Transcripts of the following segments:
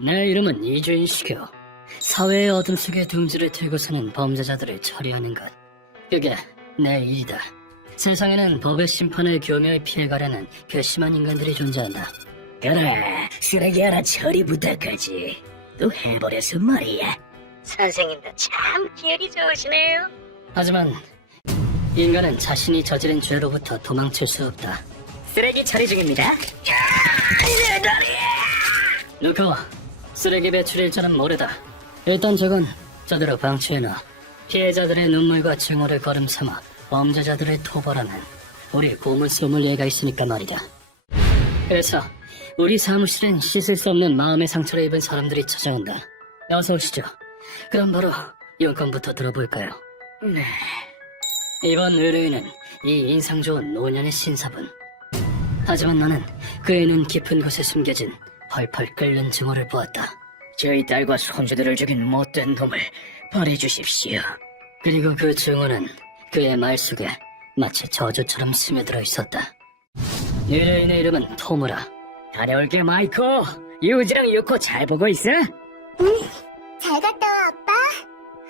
내 이름은 이주인식이요. 사회의 어둠 속에 둥지를 들고 사는 범죄자들을 처리하는 것. 그게 내 일이다. 세상에는 법의 심판을 교묘히 피해가려는 괘씸한 인간들이 존재한다. 그래, 쓰레기 하나 처리 부탁하지. 또 해버려서 말이야. 선생님도 참 기억이 좋으시네요. 하지만 인간은 자신이 저지른 죄로부터 도망칠 수 없다. 쓰레기 처리 중입니다. 내 다리야! 루커, 쓰레기 배출 일자는 모르다. 일단 저건 저대로 방치해놔. 피해자들의 눈물과 증오를 거름삼아 범죄자들을 토벌하는 우리 고문 소믈리에가 있으니까 말이다. 그래서 우리 사무실엔 씻을 수 없는 마음의 상처를 입은 사람들이 찾아온다. 어서 오시죠. 그럼 바로 용건부터 들어볼까요? 네. 이번 의뢰인은 이 인상 좋은 노년의 신사분. 하지만 나는 그의 눈 깊은 곳에 숨겨진 펄펄 끓는 증오를 보았다. 저희 딸과 손주들을 죽인 못된 놈을 벌해주십시오. 그리고 그 증오는 그의 말 속에 마치 저주처럼 스며들어 있었다. 의뢰인의 이름은 토무라. 다녀올게, 마이코. 유지랑 유코 잘 보고 있어? 잘 갔다 와, 아빠.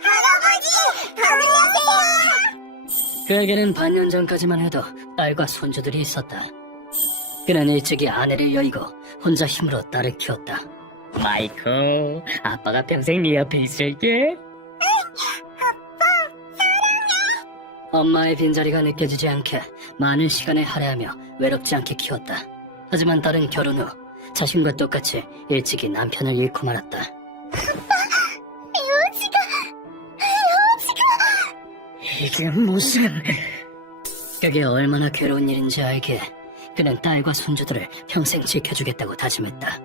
할아버지, 안녕하세요. 그에게는 반년 전까지만 해도 딸과 손주들이 있었다. 그는 일찍이 아내를 여의고 혼자 힘으로 딸을 키웠다. 마이코, 아빠가 평생 네 옆에 있을게. 엄마의 빈자리가 느껴지지 않게 많은 시간을 할애하며 외롭지 않게 키웠다. 하지만 딸은 결혼 후 자신과 똑같이 일찍이 남편을 잃고 말았다. 이게 무슨... 그게 얼마나 괴로운 일인지 알기에 그는 딸과 손주들을 평생 지켜주겠다고 다짐했다.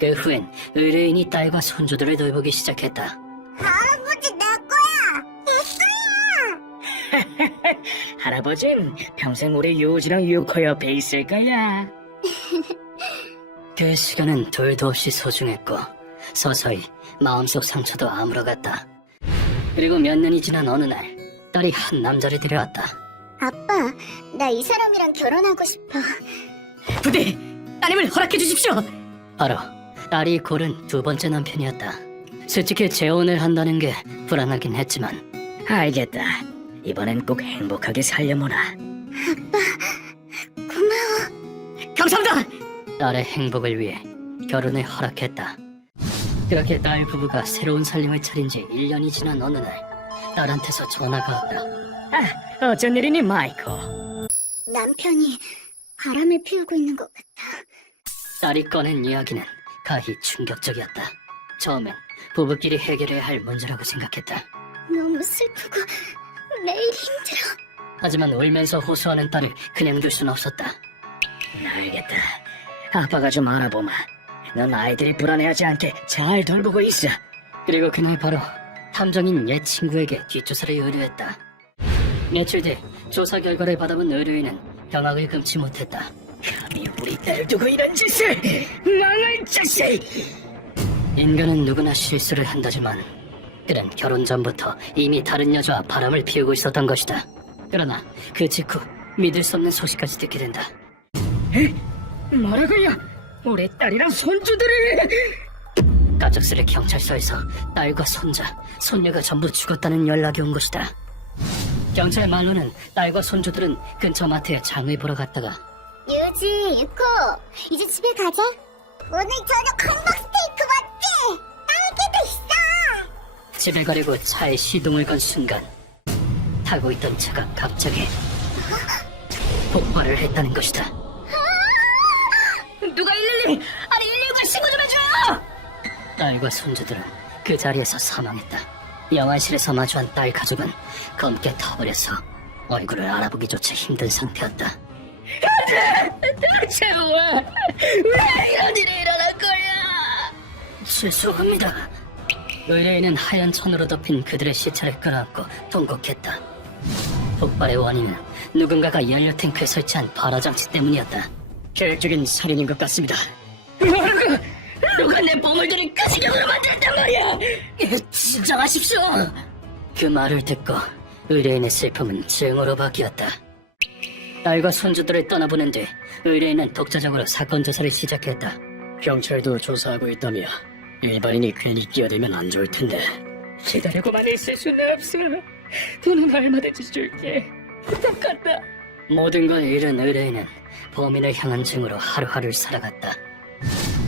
그 후엔 의뢰인이 딸과 손주들을 돌보기 시작했다. 할아버지, 내 거야. 내 거야. 할아버진 평생 우리 유지랑 유코 옆에 있을 거야. 그 시간은 둘도 없이 소중했고 서서히 마음속 상처도 아물어갔다. 그리고 몇 년이 지난 어느 날 딸이 한 남자를 데려왔다. 아빠, 나 이 사람이랑 결혼하고 싶어. 부디 따님을 허락해 주십시오. 바로 딸이 고른 두 번째 남편이었다. 솔직히 재혼을 한다는 게 불안하긴 했지만 알겠다. 이번엔 꼭 행복하게 살려보라. 고마워. 감사합니다. 딸의 행복을 위해 결혼을 허락했다. 그렇게 딸 부부가 새로운 살림을 차린 지 1년이 지난 어느 날 딸한테서 전화가 왔다. 아, 어쩐 일이니, 마이코? 남편이 바람을 피우고 있는 것 같아. 딸이 꺼낸 이야기는 가히 충격적이었다. 처음엔 부부끼리 해결해야 할 문제라고 생각했다. 너무 슬프고 매일 힘들어. 하지만 울면서 호소하는 딸을 그냥 둘 순 없었다. 알겠다. 아빠가 좀 알아보마. 넌 아이들이 불안해하지 않게 잘 돌보고 있어. 그리고 그날 바로 탐정인 옛 친구에게 뒷조사를 의뢰했다. 며칠 뒤 조사 결과를 받아본 의뢰인은 경악을 금치 못했다. 감히 우리 딸 두고 이런 짓을! 망할 자식! 인간은 누구나 실수를 한다지만 그는 결혼 전부터 이미 다른 여자와 바람을 피우고 있었던 것이다. 그러나 그 직후 믿을 수 없는 소식까지 듣게 된다. 뭐라고요? 우리 딸이랑 손주들을... 갑작스레 경찰서에서 딸과 손자, 손녀가 전부 죽었다는 연락이 온 것이다. 경찰 말로는 딸과 손주들은 근처 마트에 장을 보러 갔다가 유지, 유코, 이제 집에 가자. 오늘 저녁 한박 스테이크 맞지? 딸기도 있어. 집에 가려고 차에 시동을 건 순간 타고 있던 차가 갑자기 폭발을 했다는 것이다. 누가 112! 아니 119가 신고 좀 해줘요! 딸과 손주들은 그 자리에서 사망했다. 영안실에서 마주한 딸 가족은 검게 타버려서 얼굴을 알아보기조차 힘든 상태였다. 대체 왜 이런 일이 일어날 거야? 죄송합니다. 의뢰인은 하얀 천으로 덮인 그들의 시체를 끌어안고 통곡했다. 폭발의 원인은 누군가가 연료 탱크에 설치한 발화장치 때문이었다. 계획적인 살인인 것 같습니다. 뭐라고? 누가 내 보물들을 가시경으로 만들었단 말이야? 진정하십시오. 그 말을 듣고 의뢰인의 슬픔은 증오로 바뀌었다. 딸과 손주들을 떠나보낸 뒤 의뢰인은 독자적으로 사건 조사를 시작했다. 경찰도 조사하고 있다며 일반인이 괜히 끼어들면 안 좋을 텐데. 기다리고만 있을 수는 없어. 돈은 얼마든지 줄게. 부탁한다. 모든 걸 잃은 의뢰인은 범인을 향한 증오로 하루하루를 살아갔다.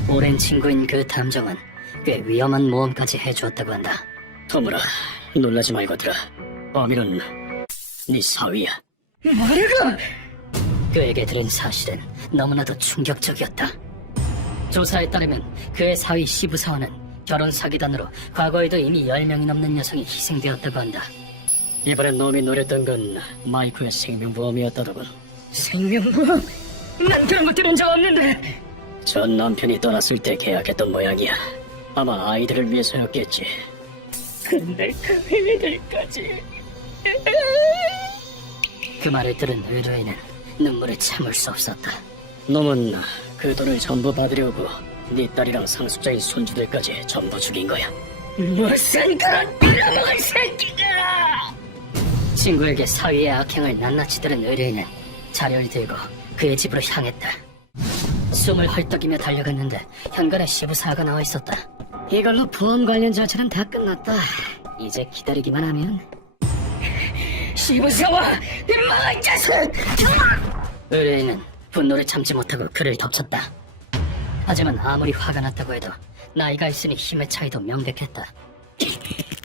오랜 친구인 그 탐정은 꽤 위험한 모험까지 해주었다고 한다. 토무라, 놀라지 말고 들어. 범인은 네 사위야. 뭐라고? 그에게 들은 사실은 너무나도 충격적이었다. 조사에 따르면 그의 사위 시부사와는 결혼 사기단으로 과거에도 이미 10명이 넘는 여성이 희생되었다고 한다. 이번엔 놈이 노렸던 건 마이크의 생명보험이었다더군. 생명보험? 난 그런 거 들은 적 없는데. 전 남편이 떠났을 때 계약했던 모양이야. 아마 아이들을 위해서였겠지. 근데 그 의미들까지. 그 말을 들은 의뢰인은 눈물을 참을 수 없었다. 놈은 그 돈을 전부 받으려고 네 딸이랑 상속자인 손주들까지 전부 죽인 거야. 무슨 그런 빌어먹을 새끼가! 친구에게 사위의 악행을 낱낱이 들은 의뢰인은 자료를 들고 그의 집으로 향했다. 숨을 헐떡이며 달려갔는데 현관에 시부사가 나와 있었다. 이걸로 보험 관련 절차는 다 끝났다. 이제 기다리기만 하면. 시부사와 이 망할 자식! 의뢰인은 분노를 참지 못하고 그를 덮쳤다. 하지만 아무리 화가 났다고 해도 나이가 있으니 힘의 차이도 명백했다.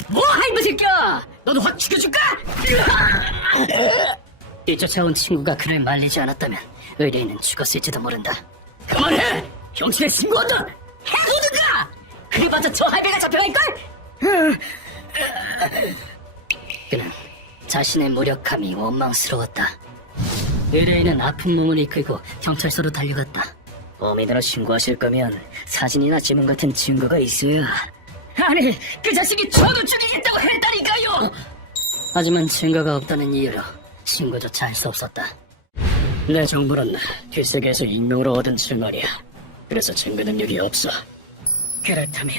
뭐야 이거 새끼야! 너도 확 죽여줄까? 뒤쫓아온 친구가 그를 말리지 않았다면 의뢰인은 죽었을지도 모른다. 그만해! 경찰에 신고한다! 해보든가! 그래봤자 저 할배가 잡혀갈걸? 그는 자신의 무력함이 원망스러웠다. 의뢰인은 아픈 몸을 이끌고 경찰서로 달려갔다. 범인으로 신고하실 거면 사진이나 지문 같은 증거가 있어야. 아니 그 자식이 저도 죽이겠다고 했다니까요! 하지만 증거가 없다는 이유로 신고조차 할 수 없었다. 내 정보는 뒷세계에서 익명으로 얻은 증언이야. 그래서 증거 능력이 없어. 그렇다면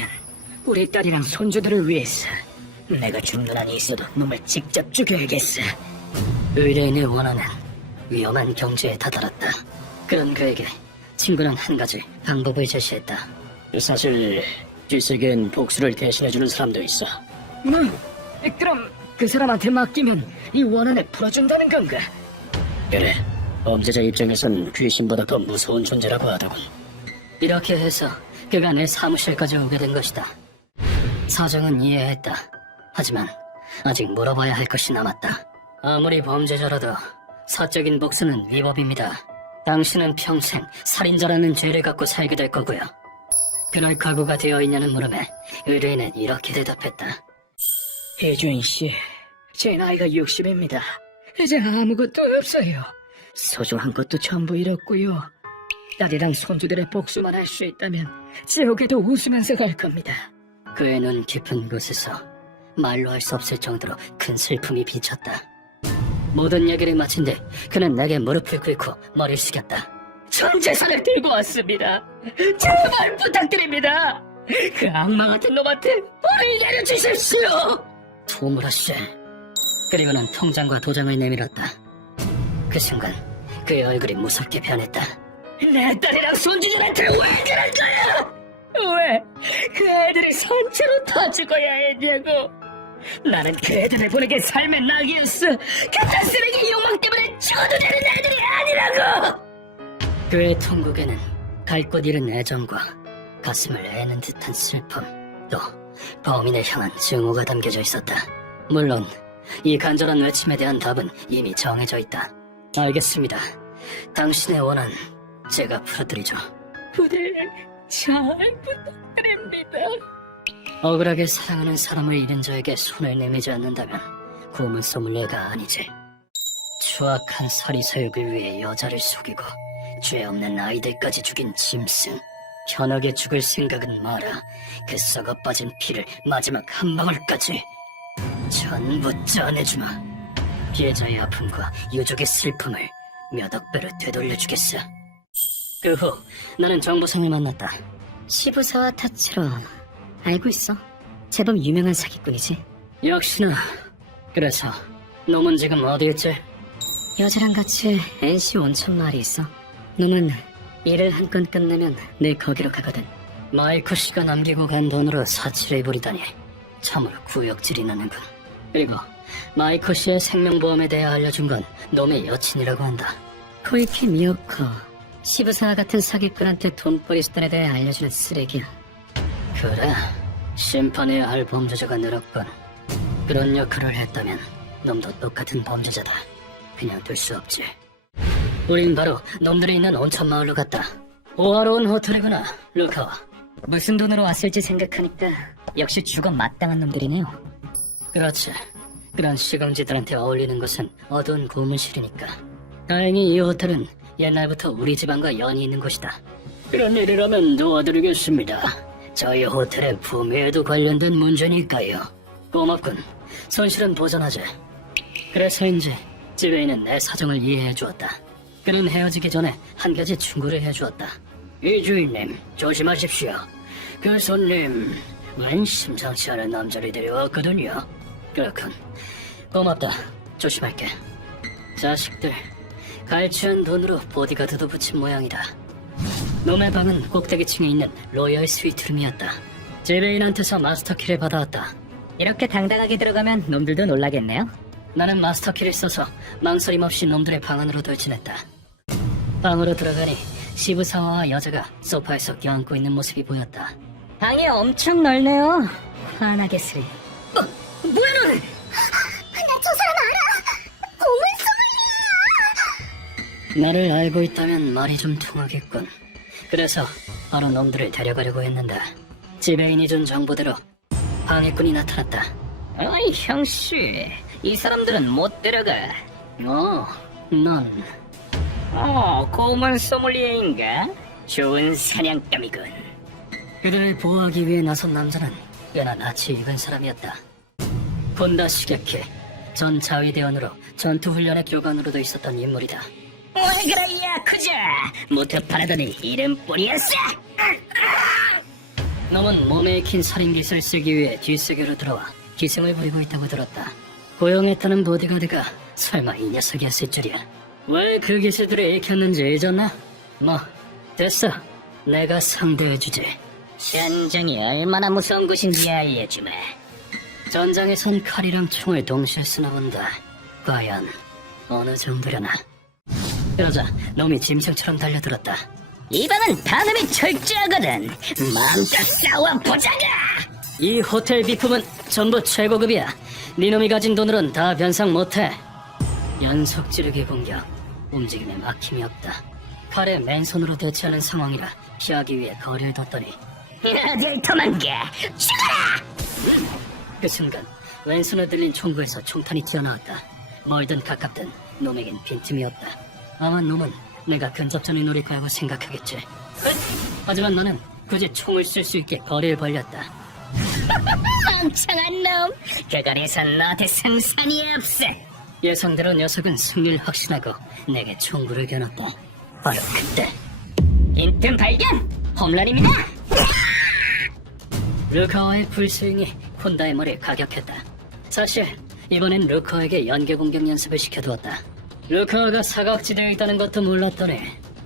우리 딸이랑 손주들을 위해서 내가 죽는 한이 있어도 놈을 직접 죽여야겠어. 의뢰인의 원한은 위험한 경지에 다다랐다. 그런 그에게 친구는 한 가지 방법을 제시했다. 사실 뒷세계엔 복수를 대신해주는 사람도 있어. 그럼 그 사람한테 맡기면 이 원한을 풀어준다는 건가? 그래, 범죄자 입장에선 귀신보다 더 무서운 존재라고 하더군. 이렇게 해서 그가 내 사무실까지 오게 된 것이다. 사정은 이해했다. 하지만 아직 물어봐야 할 것이 남았다. 아무리 범죄자라도 사적인 복수는 위법입니다. 당신은 평생 살인자라는 죄를 갖고 살게 될 거고요. 그럴 각오가 되어 있냐는 물음에 의뢰인은 이렇게 대답했다. 혜준 씨, 제 나이가 60입니다. 이제 아무것도 없어요. 소중한 것도 전부 잃었고요. 딸이랑 손주들의 복수만 할 수 있다면 지옥에도 웃으면서 갈 겁니다. 그의 눈 깊은 곳에서 말로 할 수 없을 정도로 큰 슬픔이 비쳤다. 모든 얘기를 마친 뒤 그는 내게 무릎을 꿇고 머리를 숙였다. 전 재산을 들고 왔습니다. 제발 부탁드립니다. 그 악마 같은 놈한테 벌을 내려주십시오. 토무라 씨. 그리고는 통장과 도장을 내밀었다. 그 순간 그의 얼굴이 무섭게 변했다. 내 딸이랑 손주들한테 왜 그런 거야? 왜 그 애들이 산채로 다 죽어야 했냐고. 나는 그 애들을 보내게 삶의 낙이었어. 그딴 쓰레기 욕망 때문에 죽어도 되는 애들이 아니라고. 그의 통곡에는 갈 곳 잃은 애정과 가슴을 애는 듯한 슬픔, 또 범인을 향한 증오가 담겨져 있었다. 물론 이 간절한 외침에 대한 답은 이미 정해져 있다. 알겠습니다. 당신의 원한 제가 풀어드리죠. 부대 잘 부탁드립니다. 억울하게 사랑하는 사람을 잃은 자에게 손을 내밀지 않는다면 고문 소믈리에가 아니지. 추악한 사리사욕을 위해 여자를 속이고 죄 없는 아이들까지 죽인 짐승. 현하게 죽을 생각은 마라. 그 썩어 빠진 피를 마지막 한 방울까지 전부 짜내주마. 피해자의 아픔과 유족의 슬픔을 몇 억 배로 되돌려주겠어. 그 후 나는 정보상을 만났다. 시부사와 타츠로 알고 있어. 제법 유명한 사기꾼이지. 역시나. 그래서 놈은 지금 어디 있지? 여자랑 같이 NC 온천 마을이 있어. 놈은 일을 한 건 끝내면 늘 거기로 가거든. 마이크 씨가 남기고 간 돈으로 사치를 부리다니 참으로 구역질이 나는군. 그리고 마이크 씨의 생명보험에 대해 알려준 건 놈의 여친이라고 한다. 코이키 미요코, 시부사와 같은 사기꾼한테 돈벌이 수단에 대해 알려주는 쓰레기야. 그래, 심판해야 할 범죄자가 늘었군. 그런 역할을 했다면 놈도 똑같은 범죄자다. 그냥 둘 수 없지. 우린 바로 놈들이 있는 온천 마을로 갔다. 호화로운 호텔이구나, 루카와. 무슨 돈으로 왔을지 생각하니까 역시 죽어 마땅한 놈들이네요. 그렇지. 그런 시금지들한테 어울리는 곳은 어두운 고문실이니까. 다행히 이 호텔은 옛날부터 우리 집안과 연이 있는 곳이다. 그런 일이라면 도와드리겠습니다. 저희 호텔의 부미에도 관련된 문제니까요. 고맙군. 손실은 보전하지. 그래서인지 집에 있는 내 사정을 이해해 주었다. 그는 헤어지기 전에 한 가지 충고를 해주었다. 이 주인님, 조심하십시오. 그 손님, 웬 심상치 않은 남자를 데려왔거든요. 그렇군. 고맙다. 조심할게. 자식들, 갈취한 돈으로 보디가드도 붙인 모양이다. 놈의 방은 꼭대기층에 있는 로열 스위트룸이었다. 지배인한테서 마스터키를 받아왔다. 이렇게 당당하게 들어가면 놈들도 놀라겠네요. 나는 마스터키를 써서 망설임 없이 놈들의 방 안으로 돌진했다. 방으로 들어가니 시부사와와 여자가 소파에서 껴안고 있는 모습이 보였다. 방이 엄청 넓네요. 환하게 쓰리. 뭐야 넌! 나 저 사람 알아! 고문 소믈리에야! 나를 알고 있다면 말이 좀 통하겠군. 그래서 바로 놈들을 데려가려고 했는데 지배인이 준 정보대로 방해꾼이 나타났다. 어이 형씨, 이 사람들은 못 데려가. 넌 고문 소믈리에인가? 좋은 사냥감이군. 그들을 보호하기 위해 나선 남자는 꽤나 낯이 익은 사람이었다. 본다 시게키, 전 자위대원으로 전투훈련의 교관으로도 있었던 인물이다. 왜 그래 야쿠자, 무트파라더니 이름뿐이었어. 놈은 몸에 익힌 살인기술을 쓰기 위해 뒷세계로 들어와 기승을 부리고 있다고 들었다. 고용했다는 보디가드가 설마 이 녀석이었을 줄이야. 왜 그 기술들을 익혔는지 잊었나? 뭐 됐어, 내가 상대해주지. 전장이 얼마나 무서운 곳인지 알려주마. 전장에선 칼이랑 총을 동시에 쓰나 본다. 과연 어느 정도려나. 그러자 놈이 짐승처럼 달려들었다. 이 방은 단음이 철저하거든. 마음껏 싸워보자가. 이 호텔 비품은 전부 최고급이야. 니놈이 가진 돈으론 다 변상 못해. 연속 찌르기 공격, 움직임에 막힘이 없다. 칼에 맨손으로 대치하는 상황이라 피하기 위해 거리를 뒀더니 어딜 도망가. 죽어라. 그 순간 왼손에 들린 총구에서 총탄이 튀어나왔다. 멀든 가깝든 놈에겐 빈틈이 없다. 아마 놈은 내가 근접전을 노릴 거라고 생각하겠지. 하지만 나는 굳이 총을 쓸 수 있게 거리를 벌렸다. 멍청한 놈, 그거리에선 너한테 승산이 없어. 예상대로 녀석은 승리를 확신하고 내게 총구를 겨눴다. 바로 그때 빈틈 발견! 홈런입니다. 루카와의 풀스윙이 혼다의 머리에 가격했다. 사실 이번엔 루카와에게 연계 공격 연습을 시켜두었다. 루카와가 사각지대에 있다는 것도 몰랐더니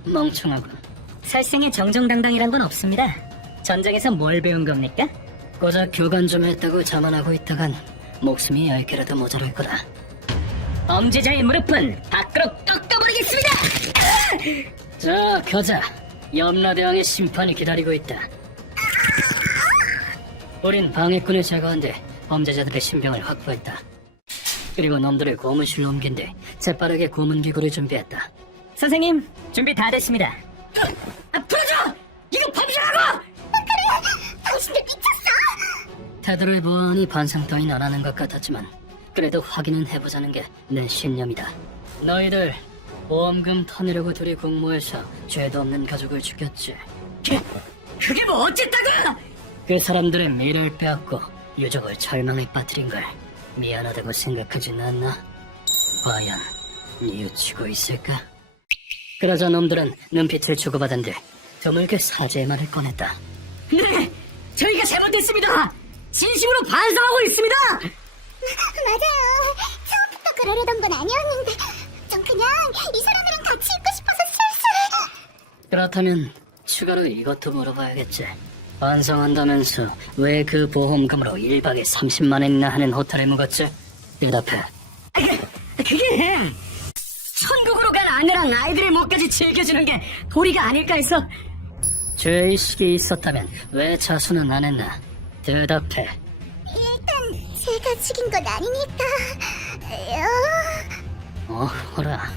멍청하군. 살생에 정정당당이란 건 없습니다. 전장에서 뭘 배운 겁니까? 고작 교관 좀 했다고 자만하고 있다간 목숨이 10개라도 모자랄 거다. 범죄자의 무릎은 밖으로 꺾어버리겠습니다. 자, 가자. 염라대왕의 심판이 기다리고 있다. 우린 방해꾼을 제거한 뒤 범죄자들의 신병을 확보했다. 그리고 놈들을 고문실로 옮긴 뒤 재빠르게 고문기구를 준비했다. 선생님, 준비 다 됐습니다. 풀어줘! 이거 범죄라고! 당신들 미쳤어! 테드를 보아하니 반상 따윈 안 하는 것 같았지만 그래도 확인은 해보자는 게 내 신념이다. 너희들 보험금 터내려고 둘이 공모해서 죄도 없는 가족을 죽였지. 그게 뭐 어쨌다고! 그 사람들의 미래를 빼앗고 유족을 절망에 빠뜨린 걸 미안하다고 생각하진 않나? 과연 뉘우치고 있을까? 그러자 놈들은 눈빛을 주고받은 뒤 드물게 사죄의 말을 꺼냈다. 네! 저희가 잘못했습니다! 진심으로 반성하고 있습니다! 맞아요. 처음부터 그러려던 건 아니었는데 좀 그냥 이 사람이랑 같이 있고 싶어서 슬슬. 그렇다면 추가로 이것도 물어봐야겠지. 반성한다면서 왜 그 보험금으로 1박에 30만 원이나 하는 호텔에 묵었지? 대답해. 그게 천국으로 간 아내랑 아이들의 몸까지 즐겨주는 게 도리가 아닐까 해서. 죄의식이 있었다면 왜 자수는 안 했나? 대답해. 일단 제가 죽인 건 아니니까. 어허라,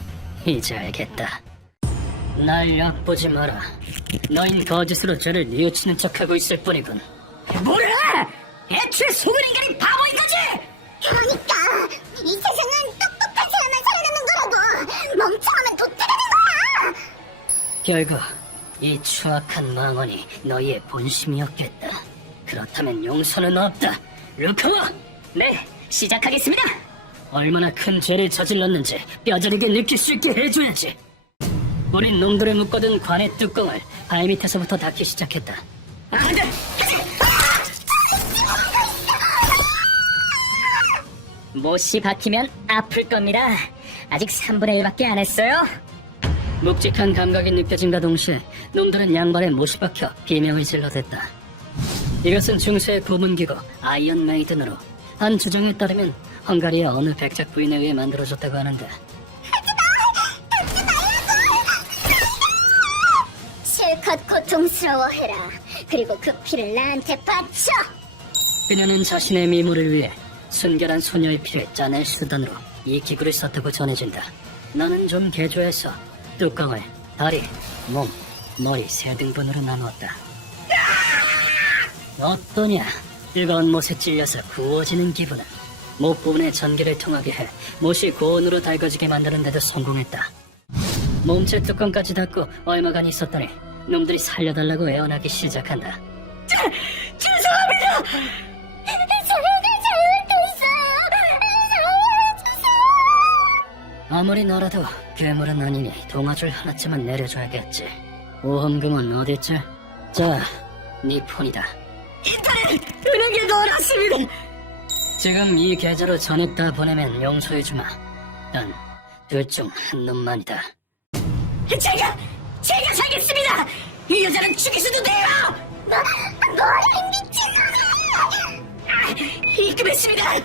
이제 알겠다. 날 얕보지 마라. 너흰 거짓으로 죄를 뉘우치는 척하고 있을 뿐이군. 뭐라! 애초에 속은 인간이 바보인 거지! 그러니까 이 세상은 똑똑한 사람만 살아남는 거라고. 멍청하면 도태되는 거야. 결국 이 추악한 망언이 너희의 본심이었겠다. 그렇다면 용서는 없다. 루카와! 네, 시작하겠습니다. 얼마나 큰 죄를 저질렀는지 뼈저리게 느낄 수 있게 해줘야지. 우린 놈들을 묶어둔 관의 뚜껑을 발밑에서부터 닫기 시작했다. 안 돼! 못이 박히면 아플 겁니다. 아직 3분의 1밖에 안 했어요. 묵직한 감각이 느껴짐과 동시에 놈들은 양발에 못이 박혀 비명을 질러댔다. 이것은 중세의 고문기구 아이언 메이든으로 한 주장에 따르면 헝가리의 어느 백작 부인에 의해 만들어졌다고 하는데, 실컷 고통스러워해라. 그리고 그 피를 나한테 바쳐. 그녀는 자신의 미모를 위해 순결한 소녀의 피를 짜낼 수단으로 이 기구를 썼다고 전해진다. 나는 좀 개조해서 뚜껑을 다리, 몸, 머리 세 등분으로 나누었다. 어떠냐? 뜨거운 못에 찔려서 구워지는 기분은. 목 부분에 전기를 통하게 해 못이 고온으로 달궈지게 만드는 데도 성공했다. 몸체 뚜껑까지 닫고 얼마간 있었더니 놈들이 살려달라고 애원하기 시작한다. 죄송합니다! 잘도 있어요. 살려주세요. 아무리 너라도 괴물은 아니니 동아줄 하나쯤은 내려줘야겠지. 보험금은 어딨지? 자, 네 폰이다. 인터넷 은행에 넣어놨습니다. 지금 이 계좌로 전했다 보내면 용서해주마. 난 둘 중 한 놈만이다. 제가 살겠습니다. 이 여자는 죽일 수도 돼요. 뭐야 미친놈아. 입금했습니다.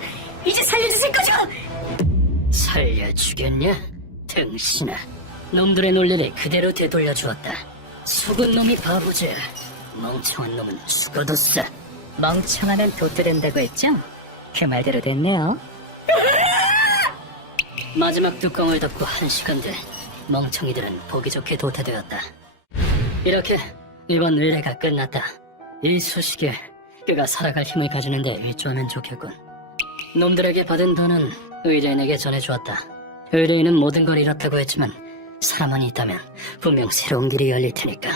이제 살려주실 거죠? 살려주겠냐? 등신아. 놈들의 논리를 그대로 되돌려 주었다. 속은 놈이 바보지. 멍청한 놈은 죽어뒀어. 멍청하면 도태된다고 했죠? 그 말대로 됐네요. 마지막 뚜껑을 덮고 1시간 뒤 멍청이들은 보기 좋게 도태되었다. 이렇게 이번 의뢰가 끝났다. 이 소식에 그가 살아갈 힘을 가지는데 일조하면 좋겠군. 놈들에게 받은 돈은 의뢰인에게 전해주었다. 의뢰인은 모든 걸 잃었다고 했지만 사람만이 있다면 분명 새로운 길이 열릴 테니까.